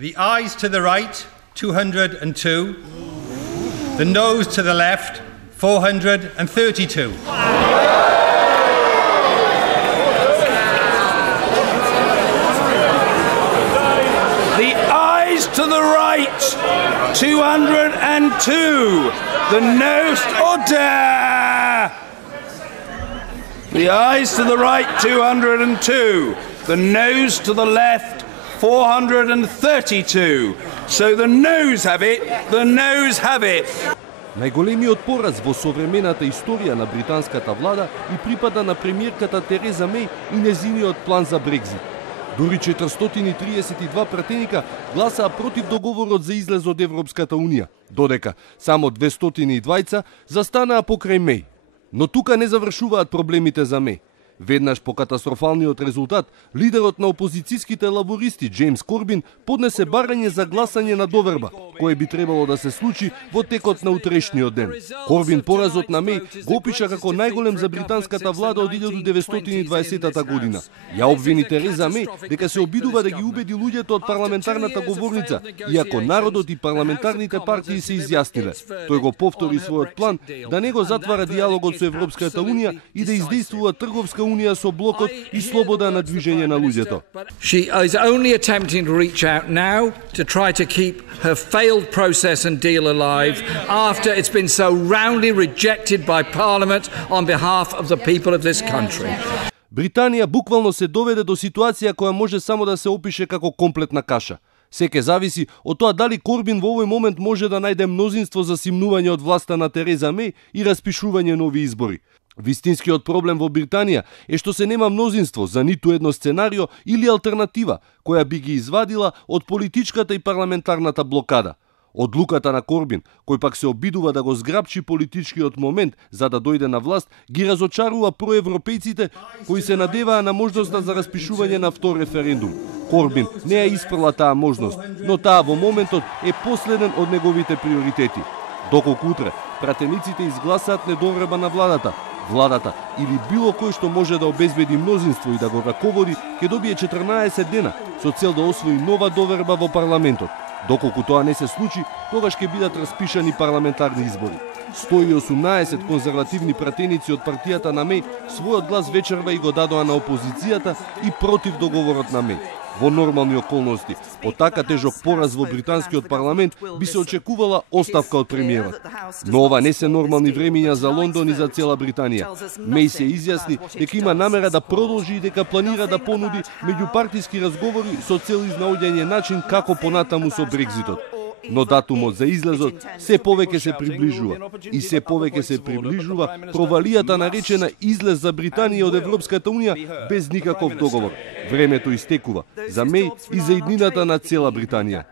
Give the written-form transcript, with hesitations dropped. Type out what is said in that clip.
The ayes to the right, 202. The noes to the left, 432. The ayes to the right, 202. The noes, order! The ayes to the right, 202. The noes to the left, 432. So the noes have it, the noes have it. Најголемиот пораз во современата историја на британската влада и припада на премиерката Тереза Меј и незиниот план за Брекзит. Дури 432 пратеника гласаа против договорот за излез од Европската Унија, додека само 220 застанаа покрај Меј. Но тука не завршуваат проблемите за Меј. Веднаш по катастрофалниот резултат, лидерот на опозицијските лабористи Джеймс Корбин поднесе барање за гласање на доверба, кое би требало да се случи во текот на утрешниот ден. Корбин поразот на Меј го опиша како најголем за британската влада од 1920 година. Ја обвини Тереза Меј дека се обидува да ги убеди луѓето од парламентарната говорница, иако народот и парламентарните партии се изјасниле. Тој го повтори својот план да не го затвара диалогот со Европската Унија и да издействува трговска Унија со блокот и слобода на движење на луѓето. She is only attempting to reach out now to try to keep her failed process and deal alive after it's been so roundly rejected by Parliament on behalf of the people of this country. Британија буквално се доведе до ситуација која може само да се опише како комплетна каша. Се ке зависи од тоа дали Корбин во овој момент може да најде мнозинство за симнување од власта на Тереза Меј и распишување нови избори. Вистинскиот проблем во Британија е што се нема мнозинство за ниту едно сценарио или алтернатива која би ги извадила од политичката и парламентарната блокада. Одлуката на Корбин, кој пак се обидува да го зграпчи политичкиот момент за да дојде на власт, ги разочарува проевропејците кои се надеваа на можноста за распишување на втор референдум. Корбин не ја испрла таа можност, но таа во моментот е последен од неговите приоритети. Доколку утре пратениците изгласаат недовреба на владата или било кој што може да обезбеди мнозинство и да го раководи, ќе добие 14 дена со цел да освои нова доверба во парламентот. Доколку тоа не се случи, тогаш ќе бидат распишани парламентарни избори. 118 конзервативни пратеници од партијата на Меј својот глас вечерва и го дадоа на опозицијата и против договорот на Меј. Во нормални околности, по така тежок пораз во британскиот парламент би се очекувала оставка од премиерот. Но ова не се нормални времиња за Лондон и за цела Британија. Меј се изјасни дека има намера да продолжи и дека планира да понуди меѓупартиски разговори со цел изнаоѓање начин како понатаму со Брекзитот. Но датумот за излезот се повеќе се приближува. И се повеќе се приближува провалијата наречена излез за Британија од Европската Унија без никаков договор. Времето истекува за Меј и за иднината на цела Британија.